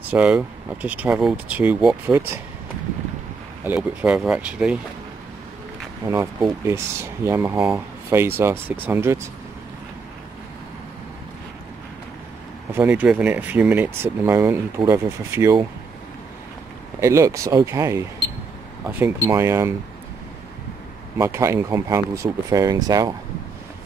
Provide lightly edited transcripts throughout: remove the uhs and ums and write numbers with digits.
So I've just travelled to Watford, a little bit further actually, and I've bought this Yamaha Fazer 600. I've only driven it a few minutes at the moment and pulled over for fuel. It looks okay. I think my my cutting compound will sort the fairings out.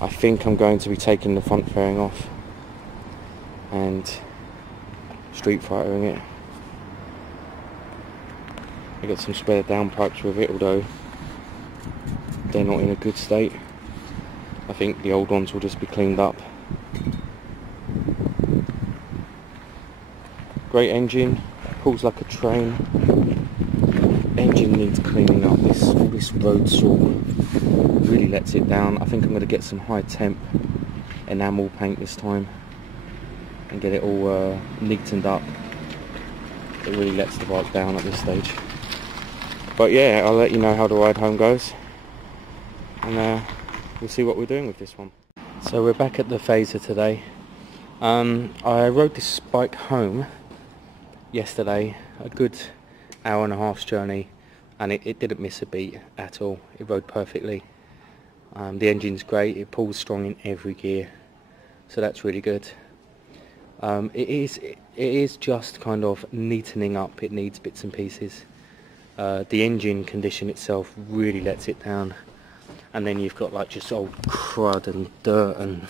I think I'm going to be taking the front fairing off and street fightering it. I got some spare downpipes with it, although they're not in a good state. I think the old ones will just be cleaned up. Great engine, pulls like a train. Engine needs cleaning up. All this road salt really lets it down. I think I'm going to get some high temp enamel paint this time and get it all neatened up. It really lets the bike down at this stage. But yeah, I'll let you know how the ride home goes, and we'll see what we're doing with this one. So we're back at the Fazer today. I rode this bike home yesterday, a good hour and a half's journey, and it didn't miss a beat at all. It rode perfectly. The engine's great, it pulls strong in every gear, so that's really good. It is just kind of neatening up. It needs bits and pieces. The engine condition itself really lets it down, and then you've got like just old crud and dirt and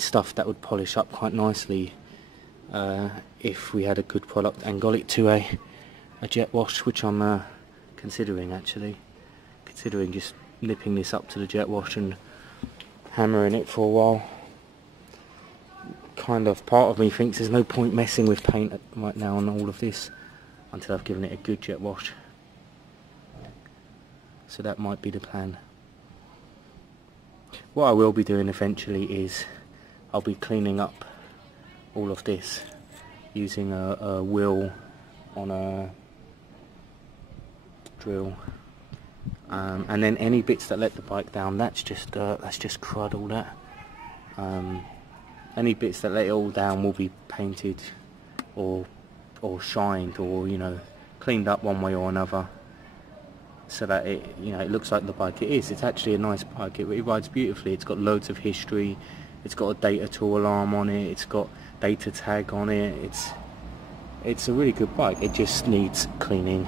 stuff that would polish up quite nicely if we had a good product and got it to a jet wash, which I'm considering actually. Considering just nipping this up to the jet wash and hammering it for a while. Kind of part of me thinks there's no point messing with paint right now on all of this until I've given it a good jet wash. So that might be the plan. What I will be doing eventually is I'll be cleaning up all of this using a wheel on a drill, and then any bits that let the bike down, that's just crud, all that. Any bits that let it all down will be painted or shined, or cleaned up one way or another, so that it looks like the bike it is. It's actually a nice bike. It rides beautifully. It's got loads of history. It's got a data tool alarm on it. It's got data tag on it. It's a really good bike. It just needs cleaning.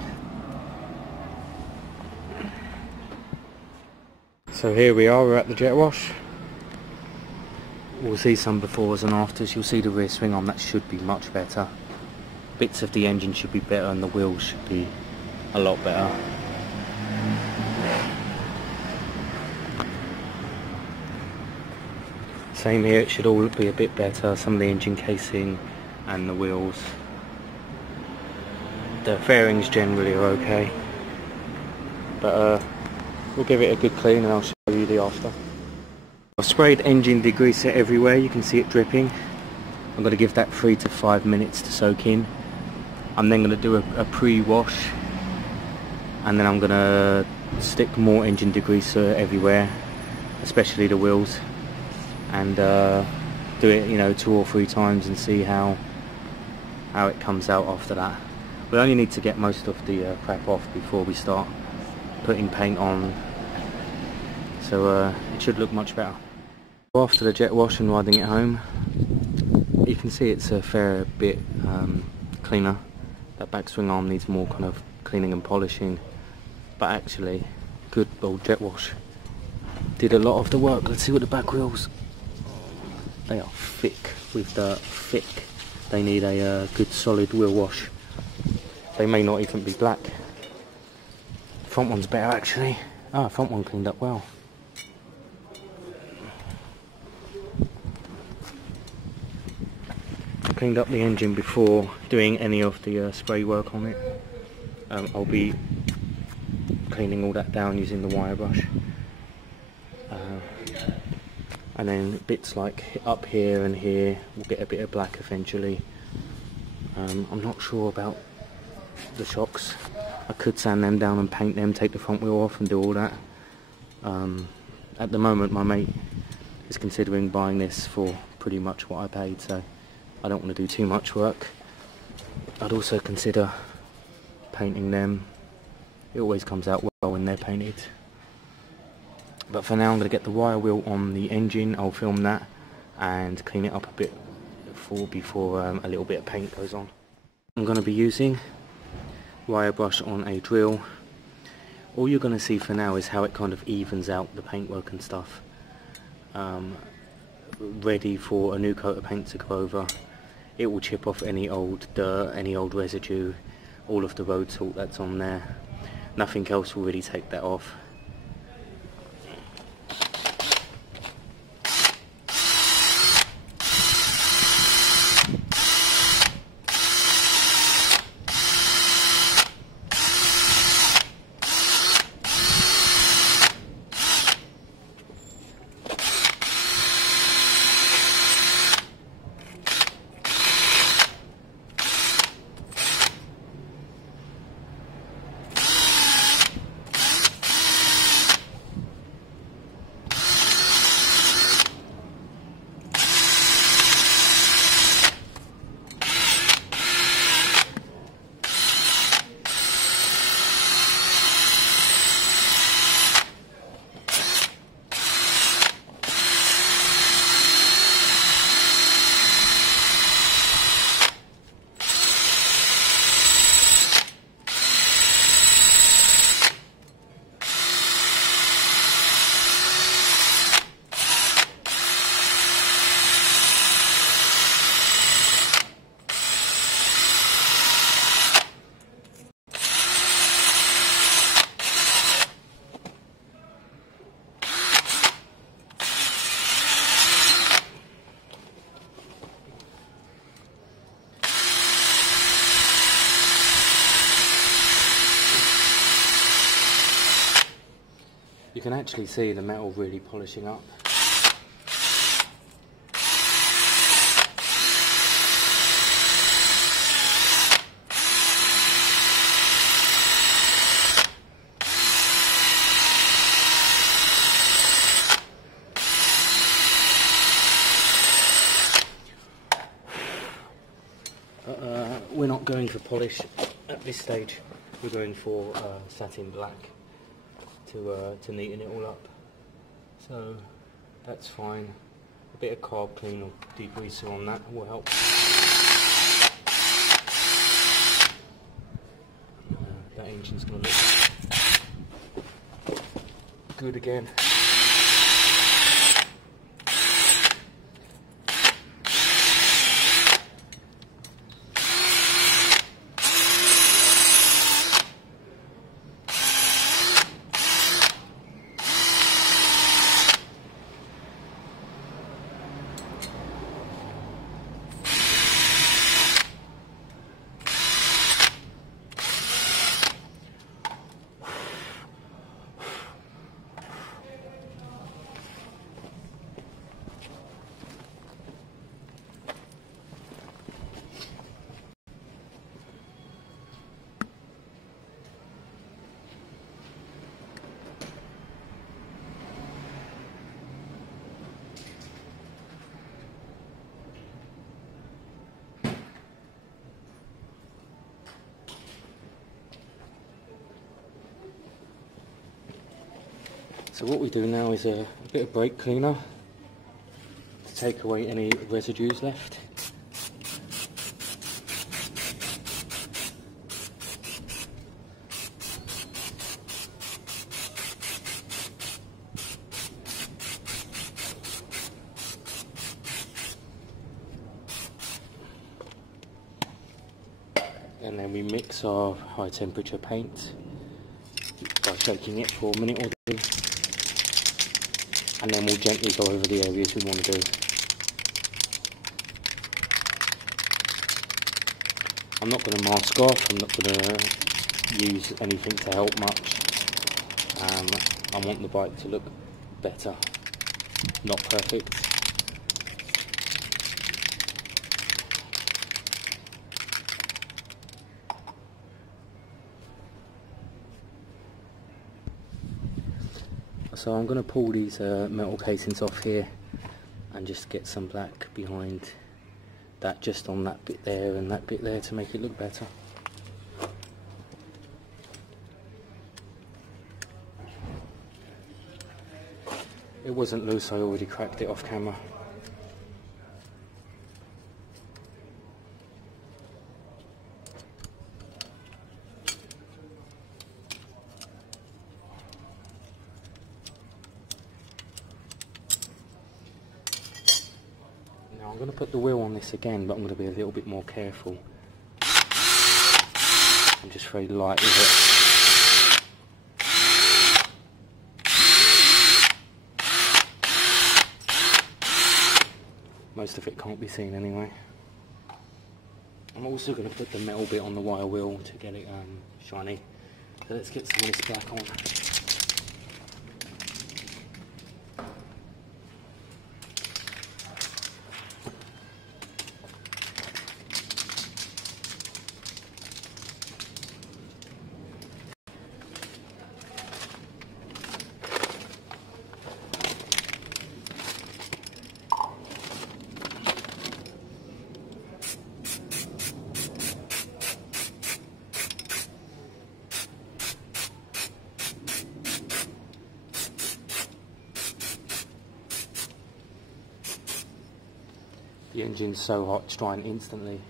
So here we are. We're at the jet wash. We'll see some befores and afters. You'll see the rear swing arm. That should be much better. Bits of the engine should be better, and the wheels should be a lot better. Same here, it should all be a bit better. Some of the engine casing and the wheels. The fairings generally are okay, but we'll give it a good clean and I'll show you the after. I've sprayed engine degreaser everywhere. You can see it dripping. I'm going to give that 3 to 5 minutes to soak in. I'm then going to do a pre-wash, and then I'm going to stick more engine degreaser everywhere, especially the wheels, and do it 2 or 3 times and see how it comes out after that. We only need to get most of the crap off before we start putting paint on, so it should look much better. After the jet wash and riding it home, you can see it's a fair bit cleaner. That back swing arm needs more kind of cleaning and polishing, but actually good old jet wash did a lot of the work. Let's see what the back wheels, they are thick with dirt, thick. They need a good solid wheel wash. They may not even be black. Front one's better actually. Front one cleaned up well. Cleaned up the engine before doing any of the spray work on it. I'll be cleaning all that down using the wire brush, and then bits like up here and here will get a bit of black eventually. I'm not sure about the shocks. I could sand them down and paint them, take the front wheel off and do all that. At the moment my mate is considering buying this for pretty much what I paid, so I don't want to do too much work. I'd also consider painting them. It always comes out well when they're painted. But for now I'm going to get the wire wheel on the engine. I'll film that and clean it up a bit before a little bit of paint goes on. I'm going to be using wire brush on a drill. All you're going to see for now is how it kind of evens out the paintwork and stuff. Ready for a new coat of paint to go over. It will chip off any old dirt, any old residue, all of the road salt that's on there. Nothing else will really take that off. You can actually see the metal really polishing up. We're not going for polish at this stage. We're going for satin black to neaten it all up. So that's fine. A bit of carb clean or degreaser on that will help. That engine's going to look good again. So what we do now is a bit of brake cleaner to take away any residues left. And then we mix our high temperature paint by shaking it for a minute or two. And then we'll gently go over the areas we want to do. I'm not going to mask off, I'm not going to use anything to help much. I want the bike to look better, not perfect. So I'm going to pull these metal casings off here and just get some black behind that just on that bit there and that bit there to make it look better. It wasn't loose, I already cracked it off camera. Now I'm going to put the wheel on this again, but I'm going to be a little bit more careful. I'm just very light with it. Most of it can't be seen anyway. I'm also going to put the metal bit on the wire wheel to get it shiny. So let's get some of this black on. The engine's so hot, it's drying instantly.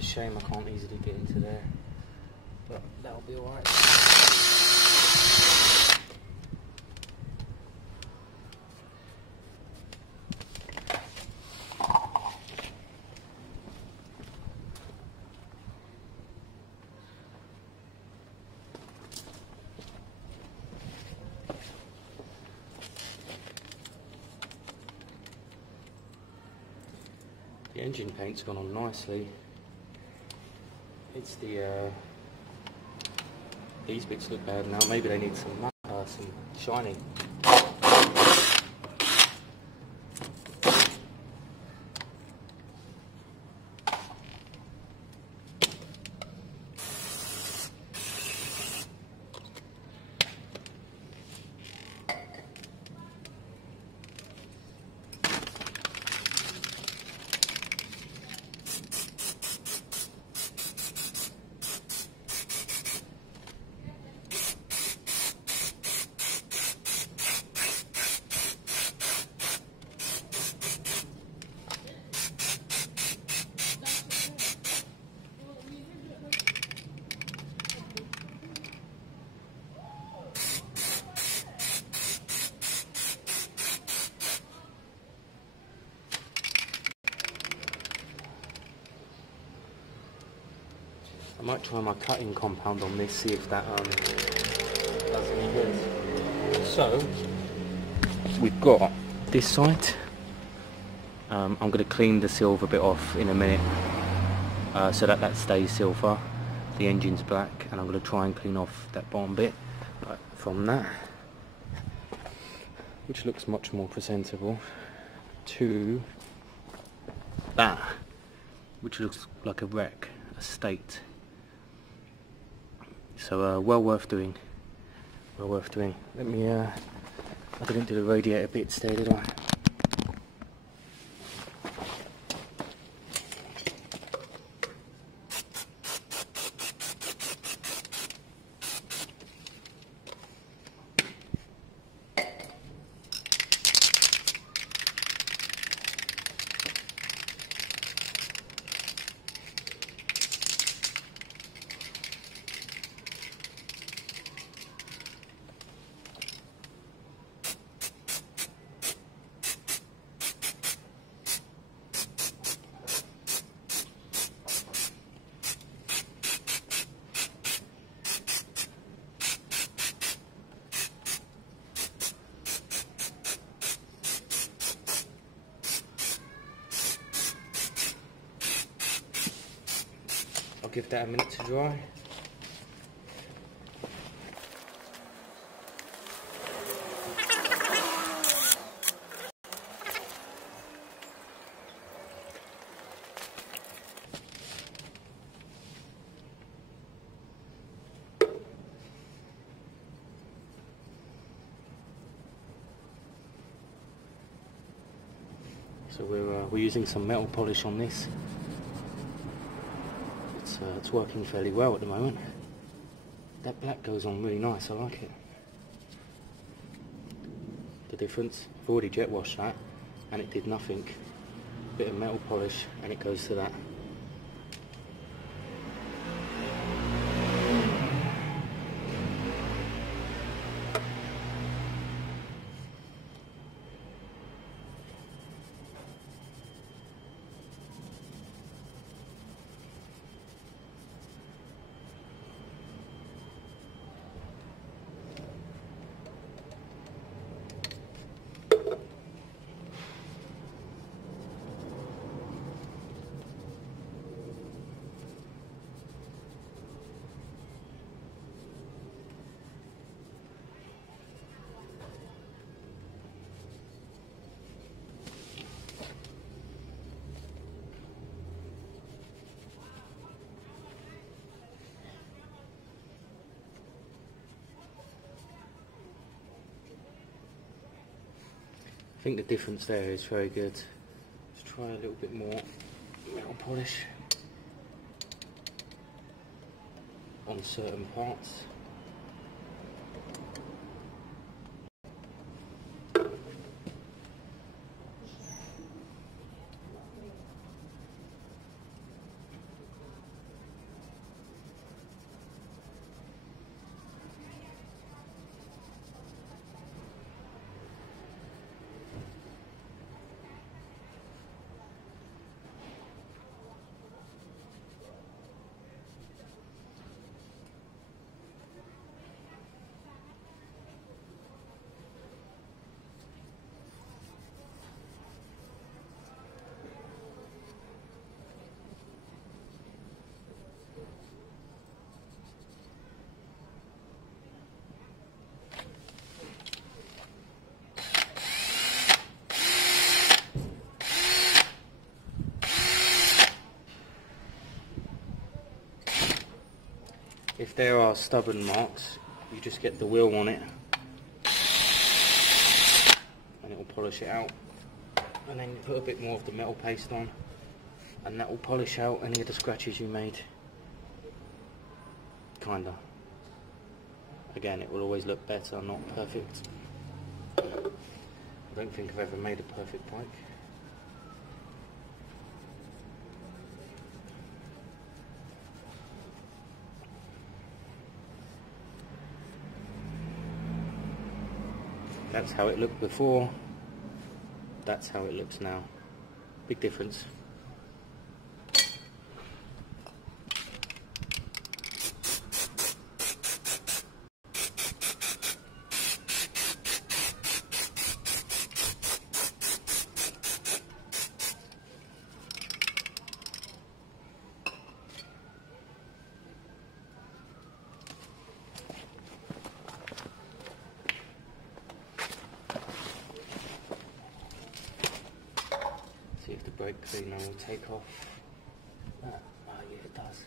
Shame I can't easily get into there, but that'll be alright. The engine paint's gone on nicely. It's the these bits look bad now. Maybe they need some shining. I might try my cutting compound on this, see if that does any good. So, we've got this side. I'm going to clean the silver bit off in a minute so that stays silver. The engine's black, and I'm going to try and clean off that bottom bit from that, which looks much more presentable, to that, which looks like a wreck, a state. So well worth doing. Well worth doing. Let me. I didn't do the radiator bits there, did I? I'll give that a minute to dry. So we're using some metal polish on this. It's working fairly well at the moment. That black goes on really nice, I like it. The difference, I've already jet washed that and it did nothing. Bit of metal polish and it goes to that. I think the difference there is very good. Let's try a little bit more metal polish on certain parts. If there are stubborn marks, you just get the wheel on it and it will polish it out, and then you put a bit more of the metal paste on and that will polish out any of the scratches you made. Kinda. Again, it will always look better, not perfect. I don't think I've ever made a perfect bike. That's how it looked before, that's how it looks now. Big difference. See if the brake cleaner will take off that. Oh yeah, it does.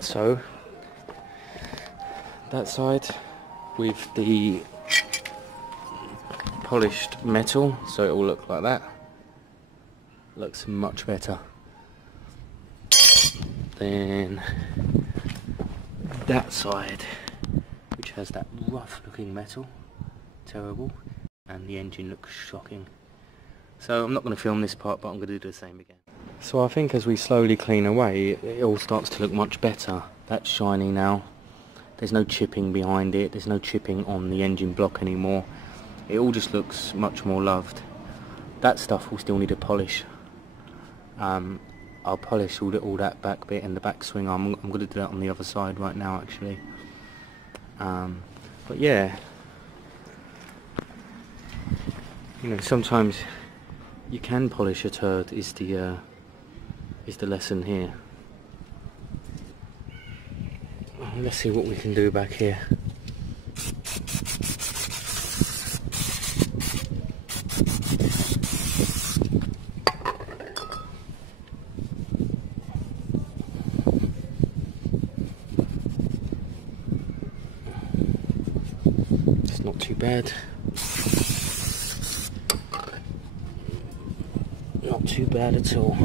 So that side with the polished metal, so it will look like that. Looks much better. Then that side, which has that rough looking metal, terrible, and the engine looks shocking. So I'm not going to film this part, but I'm going to do the same again. So I think as we slowly clean away, it all starts to look much better. That's shiny now. There's no chipping behind it. There's no chipping on the engine block anymore. It all just looks much more loved. That stuff will still need a polish. I'll polish all that back bit and the back swing arm. I'm going to do that on the other side right now, actually. But yeah, you know, sometimes you can polish a turd. Is the lesson here. Let's see what we can do back here. It's not too bad. Not too bad at all.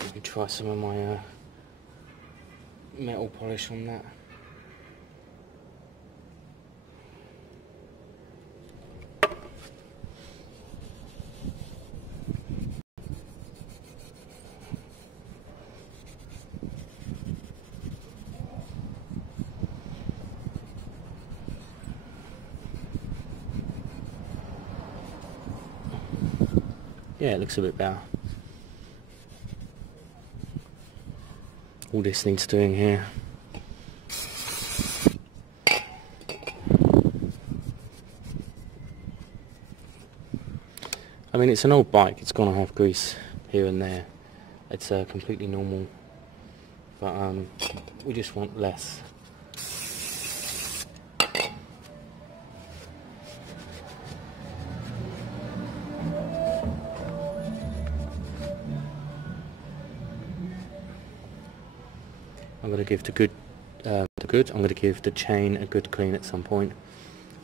Let me try some of my metal polish on that. Yeah, it looks a bit better. All this needs doing here. I mean, it's an old bike, it's gonna have grease here and there. It's completely normal, but we just want less. I'm going to give I'm going to give the chain a good clean at some point.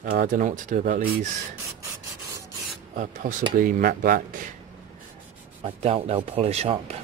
I don't know what to do about these. Possibly matte black. I doubt they'll polish up.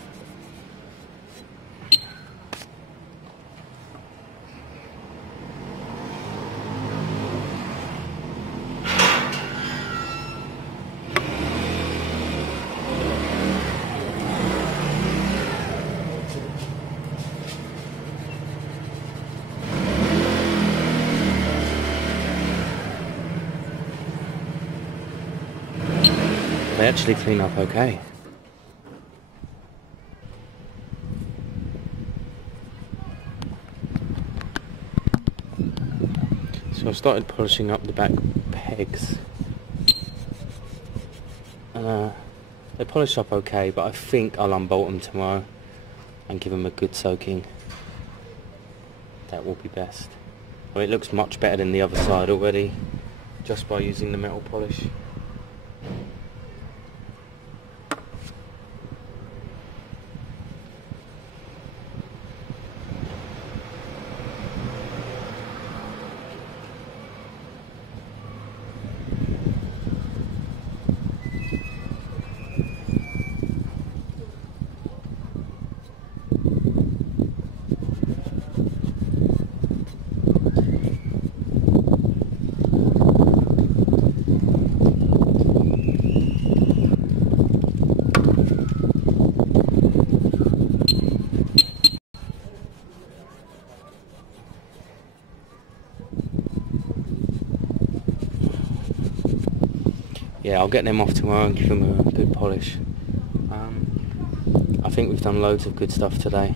They actually clean up okay. So I started polishing up the back pegs. And they polished up okay, but I think I'll unbolt them tomorrow and give them a good soaking. That will be best. Well, it looks much better than the other side already, just by using the metal polish. Yeah, I'll get them off tomorrow and give them a good polish. I think we've done loads of good stuff today.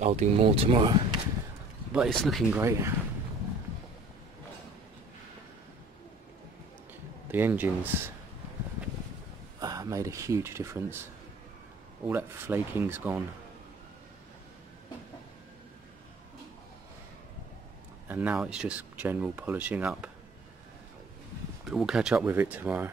I'll do more tomorrow, but it's looking great. The engines made a huge difference. All that flaking's gone. And now it's just general polishing up. We'll catch up with it tomorrow.